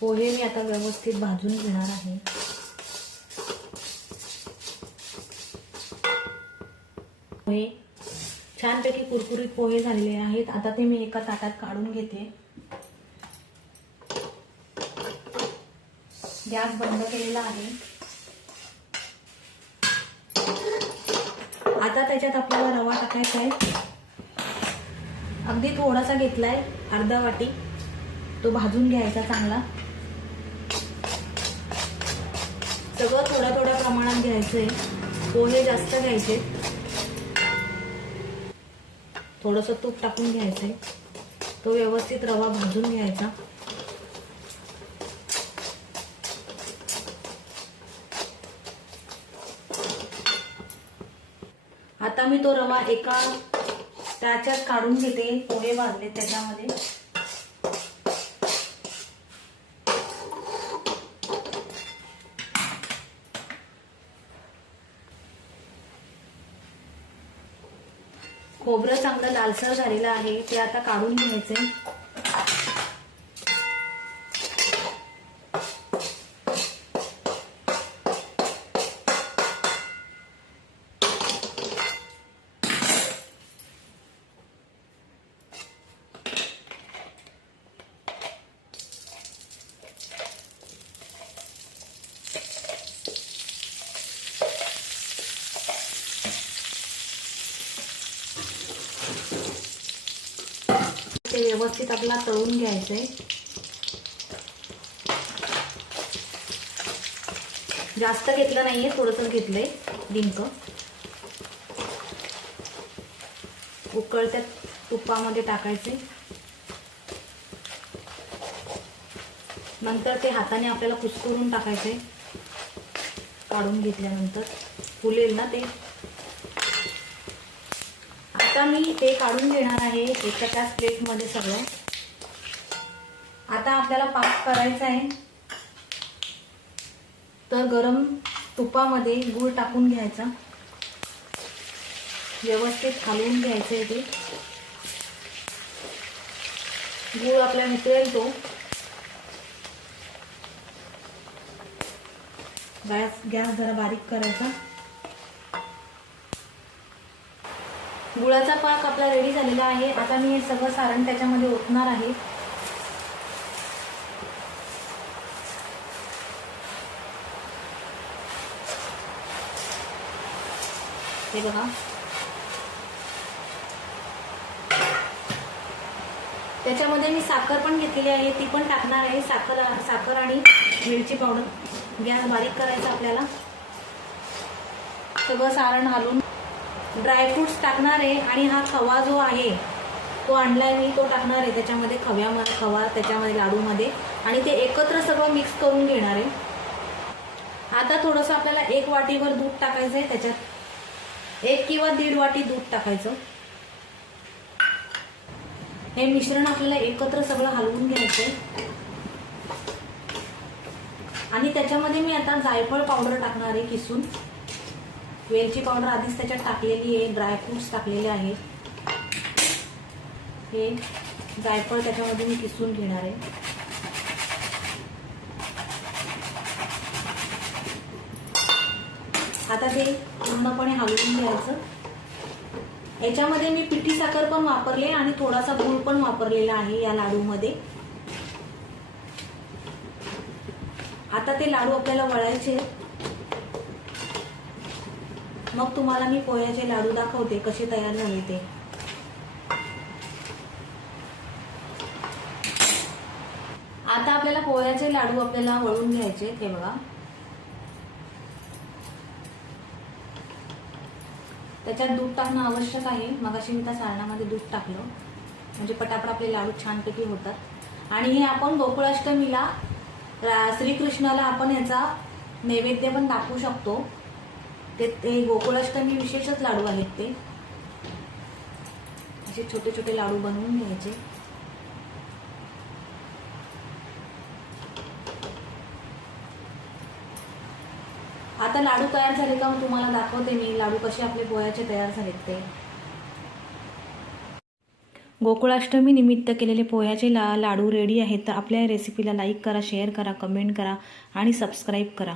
पोहे मी आता व्यवस्थित भाजून घेणार आहे. पोहे छानपैकी कुरकुरीत पोहे झालेले आहेत. आता ते मी एका ताटात काढून घेते. गॅस बंद केलेला आहे. आता त्याच्यात आपल्याला रवा टाकायचा आहे. अगदी थोडासा घेतलाय अर्धा वाटी. तो भाजून घ्यायचा चांगला. सगळं थोड्या थोड्या प्रमाणात घ्यायचंय. पोहे जास्त घ्यायचे. थोडस तूप टाकून घ्यायचंय. तो व्यवस्थित रवा भाजून घ्यायचा. आता मी तो रवा एका त्याच्यात काढून घेते. पोहे भाजले त्याच्यामध्ये. खोबरं चांगलं लालसर झालेलं आहे ते आता काढून घ्यायचे ते व्यवस्थित आपला तळून घ्यायचंय. जास्त घेतलं नाहीये थोडंसं घेतलंय डिंक उकळत्या तुपामध्ये टाकायचे. नंतर ते हाताने आपल्याला कुस्करून टाकायचे. काढून घेतल्यानंतर फुलेल ना ते? आता मी ते काढून घेणार आहे एका त्याच प्लेटमध्ये सगळं. आता आपल्याला पाक करायचा आहे. तर गरम तुपामध्ये गूळ टाकून घ्यायचा. व्यवस्थित हलवून घ्यायचं आहे ते. गूळ आपल्याला मिसळेल तो. गॅस गॅस जरा बारीक करायचा. गुळाचा पाक आपला रेडी झालेला आहे. आता मी हे सगळं सारण त्याच्यामध्ये ओतणार आहे. हे बघा. त्याच्यामध्ये मी साखर पण घेतलेली आहे. ती पण टाकणार आहे. साखर साखर आणि मिरची पावडर. गॅस बारीक करायचा आपल्याला. सगळं सारण घालून ड्रायफ्रूट्स टाकणार आहे आणि हा खवा जो आहे तो आणलाय मी तो टाकणार आहे. त्याच्यामध्ये खव्यामध्ये खवा त्याच्यामध्ये लाडूमध्ये. आणि ते एकत्र सगळं मिक्स करून घेणार आहे. आता थोडंसं आपल्याला एक वाटीवर दूध टाकायचं आहे त्याच्यात एक किंवा दीड वाटी दूध टाकायचं. हे मिश्रण आपल्याला एकत्र सगळं हलवून घ्यायचंय. आणि त्याच्यामध्ये मी आता जायफळ पावडर टाकणार आहे किसून. वेलची पावडर आधीच त्याच्यात टाकलेली आहे ड्रायफ्रुट्स टाकलेले आहेत. हे जायफळ त्याच्यामध्ये मी किसून घेणार आहे. आता ते पूर्णपणे हलवून घ्यायचं. याच्यामध्ये मी पिठी साखर पण वापरले आणि थोडासा गुळ पण वापरलेला आहे या लाडूमध्ये. आता ते लाडू आपल्याला वळायचे आहेत. मग तुम्हाला मी पोह्याचे लाडू दाखवते कसे तयार झाले ते. आता आपल्याला पोह्याचे लाडू आपल्याला वळून घ्यायचे हे बघा. त्याच्यात दूध टाकणं आवश्यक आहे. मगाशी मी त्या सारणामध्ये दूध टाकलं. म्हणजे पटापट आपले लाडू छानपैकी होतात. आणि हे आपण गोकुळाष्टमीला श्रीकृष्णाला आपण याचा नैवेद्य पण दाखवू शकतो. ते ते गोकुळाष्टमी विशेषच लाडू आहेत ते. असे छोटे छोटे लाडू बनवून घ्यायचे. आता लाडू तयार झाले का मग तुम्हाला दाखवते मी. लाडू कसे आपले पोह्याचे तयार झालेत ते. गोकुळाष्टमी निमित्त केलेले पोह्याचे ला लाडू रेडी आहेत. तर आपल्या रेसिपीला लाईक करा शेअर करा कमेंट करा आणि सबस्क्राईब करा.